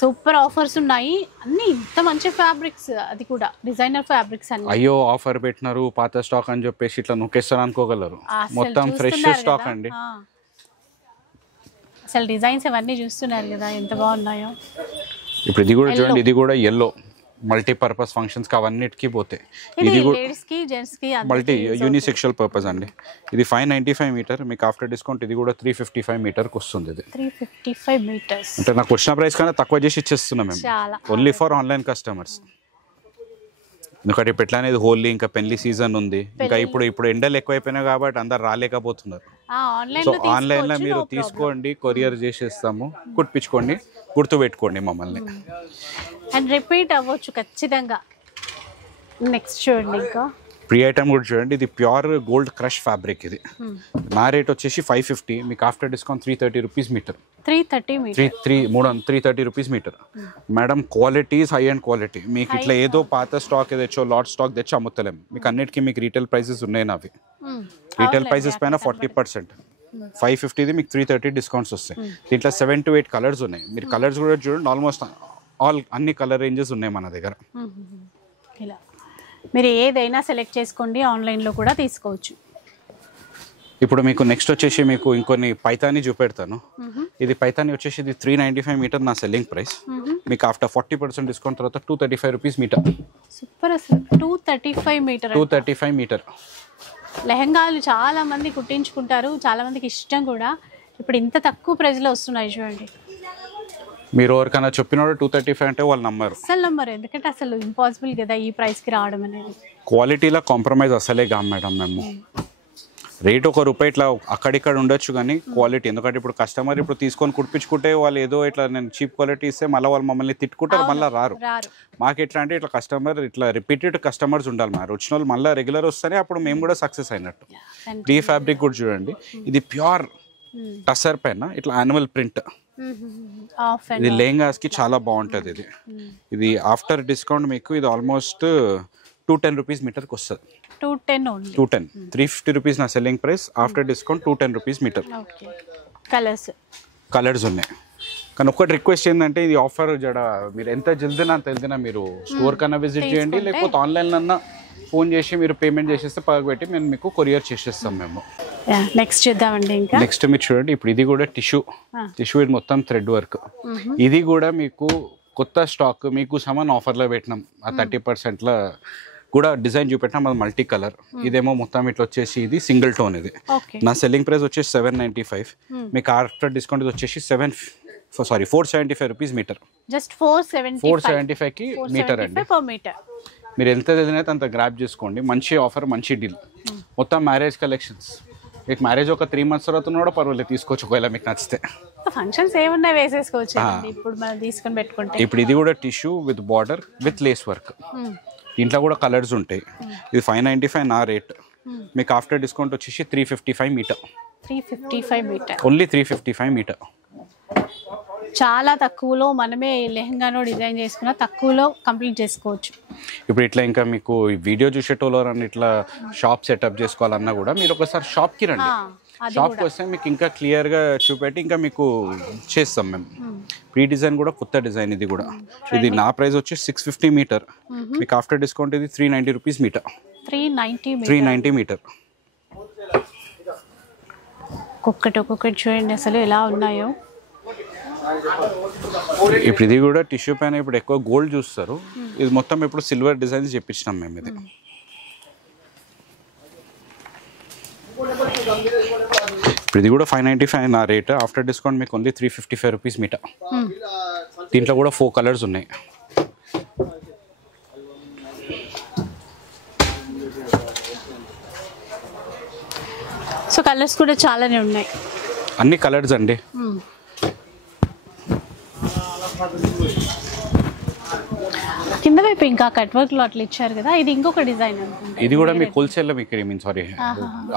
Super offers ఉన్నాయి అన్ని. ఇంత మంచి ఫ్యాబ్రిక్స్, అది కూడా డిజైనర్ ఫ్యాబ్రిక్స్ అన్ని. అయ్యో ఆఫర్ పెట్టినారు పాత స్టాక్ అని చెప్పేసి ఇట్లా నొక్కేస్తారు అనుకోగలరు. మొత్తం ఫ్రెష్ స్టాక్ అండి. అసలు డిజైన్స్ అవన్నీ చూస్తున్నారు కదా ఎంత బాగున్నాయో. ఇప్పుడు ఇది కూడా చూడండి, ఇది కూడా ఎల్లో మల్టీపర్పస్ ఫంక్షన్స్ కి అవన్నిటికీ పోతే. ఇది కూడా మల్టీ యూనిసెక్షువల్ పర్పస్ అండి. ఇది 595 మీటర్. మీకు ఆఫ్టర్ డిస్కౌంట్ ఇది కూడా 355 మీటర్కి వస్తుంది. ఇది 355 మీటర్స్ అంటే నాకు వచ్చిన ప్రైస్ కన్నా తక్కువ చేసి ఇచ్చేస్తున్నాం మేము, ఓన్లీ ఫర్ ఆన్లైన్ కస్టమర్స్. ఎందుకంటే ఇప్పుడు ఎట్లా అనేది హోలీ ఇంకా పెళ్లి సీజన్ ఉంది. ఇంకా ఇప్పుడు ఎండలు ఎక్కువైపోయినాయి కాబట్టి అందరు రాలేకపోతున్నారు. సో ఆన్లైన్లో మీరు తీసుకోండి, కొరియర్ చేసేస్తాము, కుట్టించుకోండి, గుర్తు పెట్టుకోండి మమ్మల్ని. అండ్ రిపీట్ అవ్వచ్చు ఖచ్చితంగా. నెక్స్ట్ చూడండి, ఇంకా ప్రీ ఐటమ్ కూడా చూడండి. ఇది ప్యూర్ గోల్డ్ క్రష్ ఫ్యాబ్రిక్. ఇది నా రేట్ వచ్చేసి 550. మీకు after discount 330 rupees meter. 330 rupees meter. Madam quality high and quality. మీకు ఇట్లా ఏదో పాత స్టాక్ తెచ్చో లాట్ స్టాక్ తెచ్చి అమ్ముతలేము. మీకు అన్నిటికీ మీకు రీటైల్ ప్రైసెస్ ఉన్నాయి నావి. రీటైల్ ప్రైసెస్ పైన 40%. 550ది మీకు 330 డిస్కౌంట్స్ వస్తాయి. దీంట్లో 7 to 8 కలర్స్ ఉన్నాయి. మీరు కలర్స్ కూడా చూడండి, ఆల్మోస్ట్ అన్ని కలర్ రేంజెస్ ఉన్నాయి మన దగ్గర. ఇలా మీరు ఏదైనా సెలెక్ట్ చేసుకోండి, ఆన్లైన్లో కూడా తీసుకోవచ్చు. ఇప్పుడు మీకు నెక్స్ట్ వచ్చేసి మీకు ఇంకొన్ని పైతాని చూపెడతాను. ఇది పైతాని వచ్చేసి ఇది 395 మీటర్ నా సెల్లింగ్ ప్రైస్. మీకు ఆఫ్టర్ 40% డిస్కౌంట్ తర్వాత 235 రూపీస్ మీటర్. సూపర్ అసలు. 235 మీటర్ లెహంగాలు చాలా మంది కుట్టించుకుంటారు, చాలా మందికి ఇష్టం కూడా. ఇప్పుడు ఇంత తక్కువ ప్రైస్లో వస్తున్నాయి చూడండి. మీరు ఎవరికైనా చెప్పినాడు 235 అంటే వాళ్ళు నమ్మరు. అసలు నమ్మరు, ఎందుకంటే అసలు ఇంపాసిబుల్ కదా ఈ ప్రైస్కి రావడం అనేది. క్వాలిటీలో కాంప్రమైజ్ అసలే కాదు మేడం. మేము రేట్ ₹1 ఇట్లా అక్కడిక్కడ ఉండొచ్చు కానీ క్వాలిటీ, ఎందుకంటే ఇప్పుడు కస్టమర్ ఇప్పుడు తీసుకొని కుట్టించుకుంటే వాళ్ళు ఏదో ఇట్లా నేను చీప్ క్వాలిటీ ఇస్తే మళ్ళీ వాళ్ళు మమ్మల్ని తిట్టుకుంటారు, మళ్ళీ రారు. మాకు ఎట్లా అంటే ఇట్లా కస్టమర్ ఇట్లా రిపీటెడ్ కస్టమర్స్ ఉండాలి. మరి వచ్చిన వాళ్ళు మళ్ళీ రెగ్యులర్ వస్తేనే అప్పుడు మేము కూడా సక్సెస్ అయినట్టు. ఈ ఫ్యాబ్రిక్ కూడా చూడండి, ఇది ప్యూర్ టసర్ పైన ఇట్లా యానిమల్ ప్రింట్. ఇది లెహంగాస్కి చాలా బాగుంటుంది. ఇది ఆఫ్టర్ డిస్కౌంట్ మీకు ఇది ఆల్మోస్ట్ 210 రూపీస్ మీటర్కి వస్తుంది. 210 350 రూపీస్ నా selling price. After discount 210 rupees meter. Colours ఉన్నాయి. కానీ ఒక్కటి రిక్వెస్ట్ ఏంటంటే ఇది ఆఫర్ జడ మీరు ఎంత జల్దినా అంత జల్దినా మీరు స్టోర్ కన్నా విజిట్ చేయండి, లేకపోతే ఆన్లైన్ అన్నా ఫోన్ చేసి మీరు పేమెంట్ చేసేస్తే పక్కకు పెట్టి మేము మీకు కొరియర్ చేసేస్తాం మేము. నెక్స్ట్ చూద్దామండి. ఇంకా నెక్స్ట్ మీరు చూడండి, ఇప్పుడు ఇది కూడా టిష్యూ ఇది మొత్తం థ్రెడ్ వర్క్. ఇది కూడా మీకు కొత్త స్టాక్ మీకు సమాన్ ఆఫర్లో పెట్టినాం. ఆ 30%లో కూడా డిజైన్ చూపెట్టినాం. అది మల్టీ కలర్. ఇదేమో మొత్తం ఇట్లా వచ్చేసి ఇది సింగిల్ టోన్. ఇది నా సెల్లింగ్ ప్రైస్ వచ్చేసి 795. మీకు ఆఫ్టర్ డిస్కౌంట్ ఇది వచ్చేసి 475 రూపీస్ మీటర్. జస్ట్ 475కి మీటర్ అండి. మీరు ఎంత తెలియనైతే అంత గ్రాప్ చేసుకోండి. మంచి ఆఫర్, మంచి డీల్. మొత్తం మ్యారేజ్ కలెక్షన్స్. మీకు మ్యారేజ్ ఒక 3 months తర్వాత కూడా పర్వాలేదు, తీసుకోవచ్చు ఒకవేళ మీకు నచ్చితే. ఫంక్షన్స్ ఏమన్నా వేసేసుకోవచ్చు ఇప్పుడు మనం తీసుకొని పెట్టుకుంటే. ఇప్పుడు ఇది కూడా tissue with border with lace work. దీంట్లో కూడా కలర్స్ ఉంటాయి. ఇది 595 నా రేట్. మీకు ఆఫ్టర్ డిస్కౌంట్ వచ్చేసి 355 మీటర్. 355 metre, only 355 metre. చాలా తక్కువలో మనమే లెహంగాను డిజైన్ చేసుకున్న తక్కువలో కంప్లీట్ చేసుకోవచ్చు. ఇప్పుడు ఇట్లా ఇంకా మీకు వీడియో చూసేటోళ్ళు ఇట్లా షాప్ సెటప్ చేసుకోవాలన్నా కూడా మీరు ఒకసారి షాప్కి రండి. షాప్కి వస్తే మీకు ఇంకా క్లియర్గా చూపెట్టి ఇంకా మీకు చేస్తాం మేము. ప్రీ డిజైన్ కూడా కొత్త డిజైన్. ఇది కూడా ఇది నా ప్రైస్ వచ్చి 650 మీటర్. మీకు ఆఫ్టర్ డిస్కౌంట్ ఇది 390 రూపీస్ మీటర్. 390 మీటర్. ఒక్కొక్కటి చూడండి అసలు ఎలా ఉన్నాయో. ఇప్పుడు ఇది కూడా టిష్యూ పైన ఇప్పుడు ఎక్కువ గోల్డ్ చూస్తారు. ఇది మొత్తం ఇప్పుడు సిల్వర్ డిజైన్స్ చెప్పించినాం మేము. ఇది ఇప్పుడు ఇది కూడా 595 నా రేట్. ఆఫ్టర్ డిస్కౌంట్ మీకు ఓన్లీ 355 రూపీస్ మీటర్. దీంట్లో కూడా 4 కలర్స్ ఉన్నాయి. సో కలర్స్ కూడా చాలానే ఉన్నాయి. అన్ని కలర్స్ అండి. కింద వైపు ఇంకా కట్ వర్క్ లో అట్లా ఇచ్చారు కదా, ఇది ఇంకొక డిజైన్ అనుకుంటా. ఇది కూడా మీకు హోల్సేల్ లో మీకు సారీ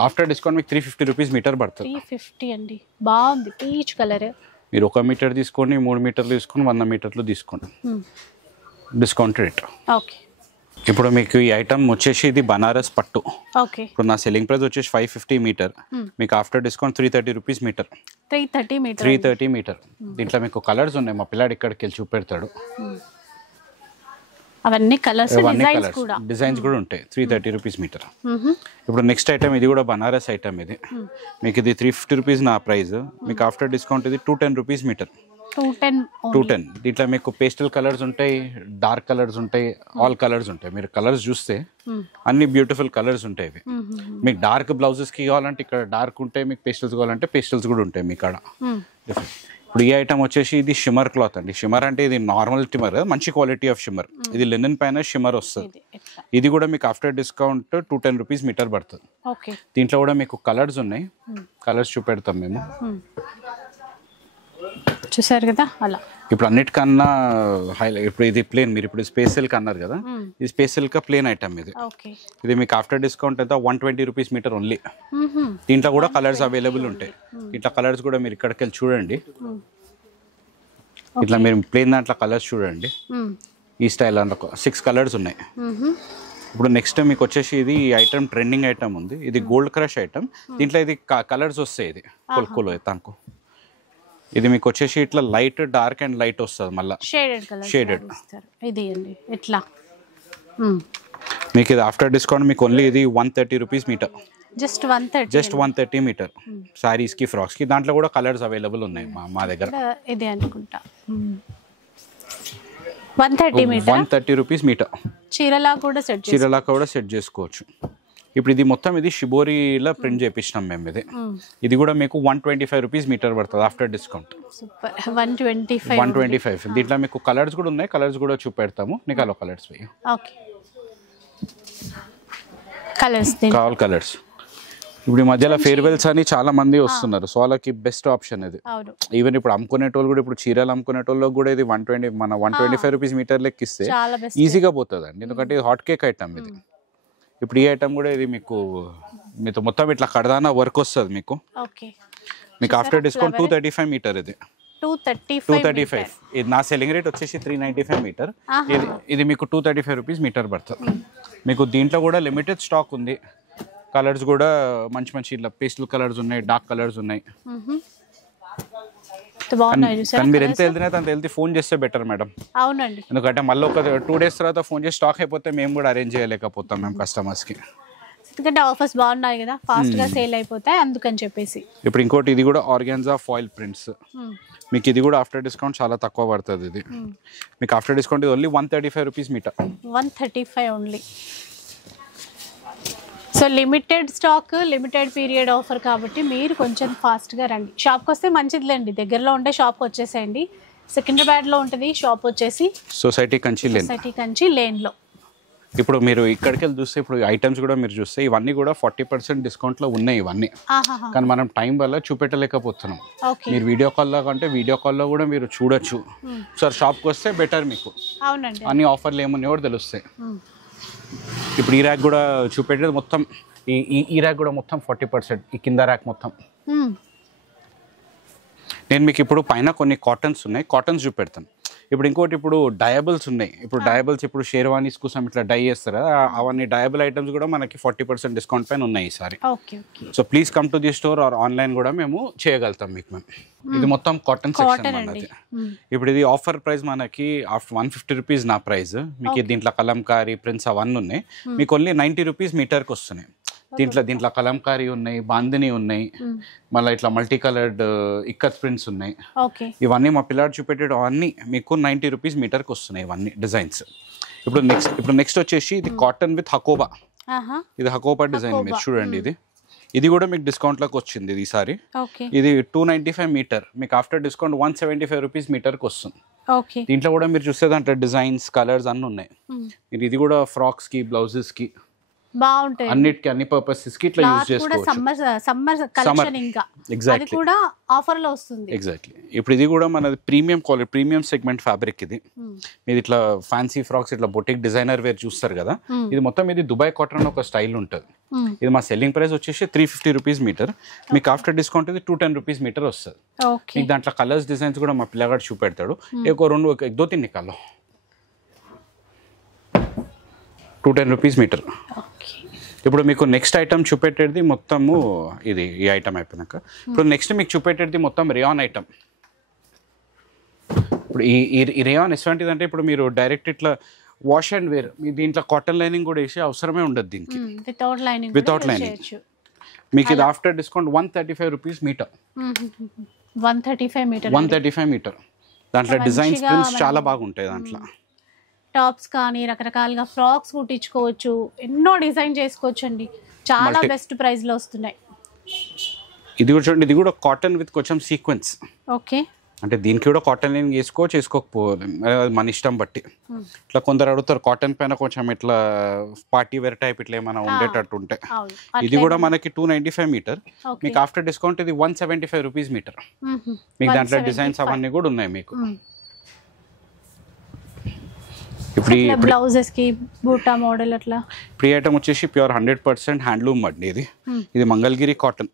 ఆఫ్టర్ డిస్కౌంట్ మీకు 350 రూపీస్ మీటర్ పడుతుంది. 350 అండి. బాగుంది పీచ్ కలర్. మీరు 1 మీటర్ తీసుకోండి, 3 మీటర్లు తీసుకొని 100 మీటర్లు తీసుకోండి. Discount rate. ఓకే. ఇప్పుడు మీకు ఈ ఐటమ్ వచ్చేసి ఇది బనారస్ పట్టు. ఓకే. ఇప్పుడు నా సెల్లింగ్ ప్రైస్ వచ్చేసి 550 మీటర్. మీకు after discount 330 rupees meter. 330 meter. దీంట్లో మీకు కలర్స్ ఉన్నాయి. మా పిల్లాడు ఇక్కడికి వెళ్ళి చూపెడతాడు. అవన్నీ కలర్స్, డిజైన్స్ కూడా ఉంటాయి. 330 రూపీస్ మీటర్. ఇప్పుడు నెక్స్ట్ ఐటమ్ ఇది కూడా బనారస్ ఐటమ్. ఇది మీకు ఇది 350 రూపీస్ నా ప్రైస్. మీకు ఆఫ్టర్ డిస్కౌంట్ ఇది 210 రూపీస్ మీటర్. 210. దీంట్లో మీకు పేస్టల్ కలర్స్ ఉంటాయి, డార్క్ కలర్స్ ఉంటాయి, ఆల్ కలర్స్ ఉంటాయి. మీరు కలర్స్ చూస్తే అన్ని బ్యూటిఫుల్ కలర్స్ ఉంటాయి. ఇవి మీకు డార్క్ బ్లౌజెస్ కి కావాలంటే ఇక్కడ డార్క్ ఉంటాయి, మీకు పేస్టల్స్ కావాలంటే పేస్టల్స్ కూడా ఉంటాయి మీ కాడ. ఇప్పుడు ఈ ఐటమ్ వచ్చేసి ఇది షిమర్ క్లాత్ అండి. షిమర్ అంటే ఇది నార్మల్ షిమర్, మంచి క్వాలిటీ ఆఫ్ షిమర్. ఇది లినెన్ పైన షిమర్ వస్తుంది. ఇది కూడా మీకు ఆఫ్టర్ డిస్కౌంట్ 210 రూపీస్ మీటర్ పడుతుంది. దీంట్లో కూడా మీకు కలర్స్ ఉన్నాయి. కలర్స్ చూపెడతాం మేము. చూసారు కదా అలా. ఇప్పుడు అన్నిటికన్నా హైలైట్ ఇప్పుడు ఇది ప్లేన్. మీరు ఇప్పుడు స్పేస్ సిల్క్ అన్నారు కదా, ఇది స్పేస్ సిల్క్ ప్లేన్ ఐటమ్. ఇది మీకు ఆఫ్టర్ డిస్కౌంట్ అయితే 120 రూపీస్ మీటర్ ఓన్లీ. దీంట్లో కూడా కలర్స్ అవైలబుల్ ఉంటాయి. ఇట్లా కలర్స్ కూడా మీరు ఇక్కడికి వెళ్ళి చూడండి. ఇట్లా మీరు ప్లేన్ దాంట్లో కలర్స్ చూడండి. ఈ స్టైల్ అందులో 6 కలర్స్ ఉన్నాయి. ఇప్పుడు నెక్స్ట్ మీకు వచ్చేసి ఇది ఐటమ్ ట్రెండింగ్ ఐటమ్ ఉంది. ఇది గోల్డ్ క్రష్ ఐటమ్. దీంట్లో ఇది కలర్స్ వస్తాయి. ఇది కొలుకులో తాకు. ఇది మీకు వచ్చేసి ఇట్లా లైట్, డార్క్ అండ్ లైట్ వస్తుంది. మళ్ళీ షేడెడ్. ఇది అండి ఇట్లా. మీకు ఇది ఆఫ్టర్ డిస్కౌంట్ మీకు ఓన్లీ ఇది 130 rupees meter. Just 130 meter. Saris కి, ఫ్రాక్స్ కి దాంట్లో కూడా కలర్స్ అవైలబుల్ ఉన్నాయి మా దగ్గర. ఇది అనుకుంటా 130 మీటర్. 130 rupees metre. చీరలా కూడా సెట్ చేసుకోవచ్చు. ఇప్పుడు ఇది మొత్తం ఇది షిబోరీలో ప్రింట్ చేపించినాం మేము. ఇది కూడా మీకు 125 రూపీస్ మీటర్ పడుతుంది ఆఫ్టర్ డిస్కౌంట్. 125. దీంట్లో మీకు కలర్స్ కూడా ఉన్నాయి. కలర్స్ కూడా చూపెడతాము. నీకు అలా కలర్స్ కావాలి కలర్స్. ఇప్పుడు ఈ మధ్యలో ఫేర్వెల్స్ అని చాలా మంది వస్తున్నారు. సో వాళ్ళకి బెస్ట్ ఆప్షన్ ఇది. ఈవెన్ ఇప్పుడు అమ్ముకునేటోళ్ళు కూడా, ఇప్పుడు చీరలు అమ్ముకునేటోళ్ళకి కూడా ఇది 125 రూపీస్ మీటర్ లెక్కిస్తే ఈజీగా పోతుంది అండి. ఎందుకంటే ఇది హాట్ కేక్ ఐటమ్. ఇది ఇప్పుడు ఈ ఐటమ్ కూడా ఇది మీకు మీతో మొత్తం ఇట్లా కడదానా వర్క్ వస్తుంది మీకు. మీకు ఆఫ్టర్ డిస్కౌంట్ 235 మీటర్. ఇది 235. ఇది నా సెల్లింగ్ రేట్ వచ్చేసి 395 మీటర్. ఇది మీకు 235 రూపీస్ మీటర్ పడుతుంది. మీకు దీంట్లో కూడా లిమిటెడ్ స్టాక్ ఉంది. కలర్స్ కూడా మంచి ఇట్లా పేస్టల్ కలర్స్ ఉన్నాయి, డార్క్ కలర్స్ ఉన్నాయి. బాగున్నాయి కానీ మీరు ఎంత వెళ్తే అంత వెళ్తే ఫోన్ చేస్తే బెటర్ మేడం. అవునండి, ఎందుకంటే మళ్ళీ ఒక 2 days తర్వాత ఫోన్ చేసి స్టాక్ అయిపోతే మేము కూడా అరేంజ్ చేయలేకపోతాం మేము కస్టమర్స్కి. ఎందుకంటే ఆఫర్స్ బాగున్నాయి కదా, ఫాస్ట్గా సేల్ అయిపోతాయి అందుకని చెప్పేసి. ఇప్పుడు ఇంకోటి ఇది కూడా ఆర్గాన్జా ఫాయిల్ ప్రింట్స్, మీకు ఇది కూడా ఆఫ్టర్ డిస్కౌంట్ చాలా తక్కువ పడుతుంది. ఇది మీకు ఆఫ్టర్ డిస్కౌంట్ ఇది only 135 rupees meter. 135 only. So limited stock, limited period offer కాబట్టి మీరు కొంచెం ఫాస్ట్గా రండి. షాప్కి వస్తే మంచిదిలేండి, దగ్గరలో ఉంటే షాప్కి వచ్చేసేయండి. సికింద్రాబాద్లో ఉంటుంది షాప్ వచ్చేసి సొసైటీ కంచి లేన్లో. ఇప్పుడు మీరు ఇక్కడికి వెళ్ళి చూస్తే ఇప్పుడు ఐటమ్స్ కూడా మీరు చూస్తే ఇవన్నీ కూడా 40% డిస్కౌంట్లో ఉన్నాయి ఇవన్నీ. కానీ మనం టైం వల్ల చూపెట్టలేకపోతున్నాం. మీరు వీడియో కాల్లో కంటే వీడియో కాల్లో కూడా మీరు చూడొచ్చు. సార్ షాప్కి వస్తే బెటర్, మీకు అన్ని ఆఫర్లు ఏమున్నాయో కూడా తెలుస్తాయి. ఇప్పుడు ఈ ర్యాక్ కూడా చూపెట్టేది మొత్తం ఈ ర్యాక్ కూడా మొత్తం 40%. ఈ కింద ర్యాక్ మొత్తం నేను మీకు ఇప్పుడు పైన కొన్ని కాటన్స్ ఉన్నాయి, కాటన్స్ చూపెడతాను. ఇప్పుడు ఇంకోటి ఇప్పుడు డయాబుల్స్ ఉన్నాయి. ఇప్పుడు డయాబుల్స్ ఇప్పుడు షేర్వానీస్ కోసం ఇట్లా డై చేస్తారు, అవన్నీ డయాబుల్ ఐటమ్స్ కూడా మనకి 40% డిస్కౌంట్ పైన ఉన్నాయి ఈసారి. So please come to the store or online కూడా మేము చేయగలుగుతాం మీకు. మేము ఇది మొత్తం కాటన్ సెక్షన్ మనది. ఇప్పుడు ఇది ఆఫర్ ప్రైస్ మనకి 150 రూపీస్ నా ప్రైస్. మీకు దీంట్లో కలంకారీ ప్రింట్స్ అవన్నీ ఉన్నాయి. మీకు ఓన్లీ 90 రూపీస్ మీటర్కి వస్తున్నాయి. దీంట్లో కలంకారీ ఉన్నాయి, బాందిని ఉన్నాయి, మళ్ళీ ఇట్లా మల్టీ కలర్డ్ ఇక్కత్ ప్రింట్స్ ఉన్నాయి. ఇవన్నీ మా పిల్లాడు చూపెట్టేది అవన్నీ మీకు 90 రూపీస్ మీటర్కి వస్తున్నాయి ఇవన్నీ డిజైన్స్. ఇప్పుడు నెక్స్ట్ వచ్చేసి ఇది కాటన్ విత్ హకోబా. ఇది హకోబా డిజైన్ మీరు చూడండి. ఇది కూడా మీకు డిస్కౌంట్లోకి వచ్చింది ఈసారి. ఇది 295 మీటర్, మీకు ఆఫ్టర్ డిస్కౌంట్ 175 రూపీస్ మీటర్కి వస్తుంది. దీంట్లో కూడా మీరు చూస్తే దాంట్లో డిజైన్స్, కలర్స్ అన్నీ ఉన్నాయి. ఇది కూడా ఫ్రాక్స్కి, బ్లౌజెస్కి బాగుంటాయి, అన్నిటికీ అన్ని పర్పసెస్ కి ఇట్లా యూస్ చేసుకోవచ్చు. సమ్మర్ కలెక్షన్ ఇంకా అది కూడా ఆఫర్ లో వస్తుంది. ఎగ్జాక్ట్లీ. ఇప్పుడు ఇది కూడా మనది premium quality, premium segment fabric. ఇది మీరు ఇట్లా ఫ్యాన్సీ ఫ్రాక్స్, ఇట్లా బొటిక్ డిజైనర్ వేర్ చూస్తారు కదా, ఇది మొత్తం ఇది దుబాయ్ కాటన్ ఒక స్టైల్ ఉంటుంది. ఇది మా సెల్లింగ్ ప్రైస్ వచ్చేసి 350 రూపీస్ మీటర్. మీకు ఆఫ్టర్ డిస్కౌంట్ ఇది 210 రూపీస్ మీటర్ వస్తుంది. మీకు దాంట్లో కలర్స్, డిజైన్స్ కూడా మా పిల్లగాడు చూపెడతాడు. ఒక 2-3 నికాలో 210 రూపీస్ మీటర్. ఇప్పుడు మీకు నెక్స్ట్ ఐటమ్ చూపెట్టేది మొత్తము ఈ ఐటమ్ అయిపోయినాక ఇప్పుడు నెక్స్ట్ మీకు చూపెట్టేది మొత్తం రేయాన్ ఐటమ్. ఇప్పుడు ఈ రేయాన్ ఎటువంటిది అంటే ఇప్పుడు మీరు డైరెక్ట్ ఇట్లా వాష్ అండ్ వేర్, మీ దీంట్లో కాటన్ లైనింగ్ కూడా వేసే అవసరమే ఉండదు దీనికి. వితౌట్ లైనింగ్ మీకు ఇది after discount 135 rupees meter. 135 meter. దాంట్లో డిజైన్స్, ప్రింట్స్ చాలా బాగుంటాయి. దాంట్లో టాప్స్ కానీ రకరకాలుగా ఫ్రాక్స్ కుట్టించుకోవచ్చు, ఎన్నో డిజైన్ చేసుకోవచ్చు అండి. చాలా బెస్ట్ ప్రైస్ లో వస్తున్నాయి. ఇది కూడా చూడండి, ఇది కూడా కాటన్ విత్ కొంచెం సీక్వెన్స్. ఓకే, అంటే దీనికి కూడా కాటన్ లైనింగ్ వేసుకోవచ్చు, వేసుకోకపోవాలి, మన ఇష్టం బట్టి. ఇట్లా కొందరు అడుగుతారు కాటన్ పైన కొంచెం ఇట్లా పార్టీ వేర్ టైప్ ఇట్లా ఏమైనా ఉండేటట్టు ఉంటే. ఇది కూడా మనకి 295 మీటర్. మీకు ఆఫ్టర్ డిస్కౌంట్ ఇది 175 రూపీస్ మీటర్. మీకు దాంట్లో డిజైన్స్ అవన్నీ కూడా ఉన్నాయి మీకు. ఇప్పుడు బ్లౌజెస్ కి బూటా మోడల్ అట్లా. ప్రీ ఐటమ్ వచ్చేసి ప్యూర్ 100% హ్యాండ్లూమ్ అండి. ఇది మంగళగిరి కాటన్.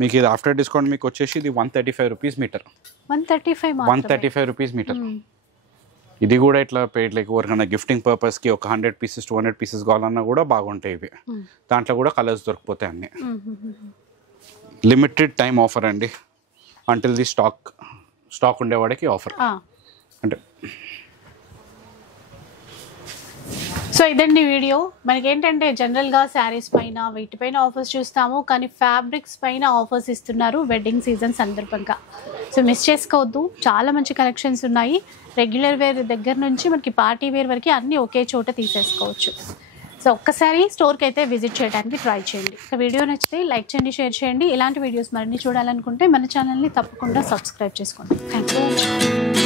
మీకు ఇది ఆఫ్టర్ డిస్కౌంట్ మీకు వచ్చేసి ఇది 135 రూపీస్ మీటర్. 135 rupees metre. ఇది కూడా ఇట్లా ఎవరికైనా గిఫ్టింగ్ పర్పస్కి ఒక 100 పీసెస్ 200 పీసెస్ కావాలన్నా కూడా బాగుంటాయి ఇవి. దాంట్లో కూడా కలర్స్ దొరికిపోతాయి అన్నీ. లిమిటెడ్ టైం ఆఫర్ అండి, అంటిల్ ది స్టాక్ ఉండేవాడికి ఆఫర్. అంటే సో ఇదండి వీడియో. మనకేంటంటే జనరల్గా శారీస్ పైన వీటిపైన ఆఫర్స్ చూస్తాము, కానీ ఫ్యాబ్రిక్స్ పైన ఆఫర్స్ ఇస్తున్నారు వెడ్డింగ్ సీజన్ సందర్భంగా. సో మిస్ చేసుకోవద్దు, చాలా మంచి కలెక్షన్స్ ఉన్నాయి. రెగ్యులర్ వేర్ దగ్గర నుంచి మనకి పార్టీ వేర్ వరకు అన్నీ ఒకే చోట తీసేసుకోవచ్చు. సో ఒక్కసారి స్టోర్కి అయితే విజిట్ చేయడానికి ట్రై చేయండి. వీడియో నచ్చితే లైక్ చేయండి, షేర్ చేయండి. ఇలాంటి వీడియోస్ మరిన్ని చూడాలనుకుంటే మన ఛానల్ని తప్పకుండా సబ్స్క్రైబ్ చేసుకోండి. Thank you.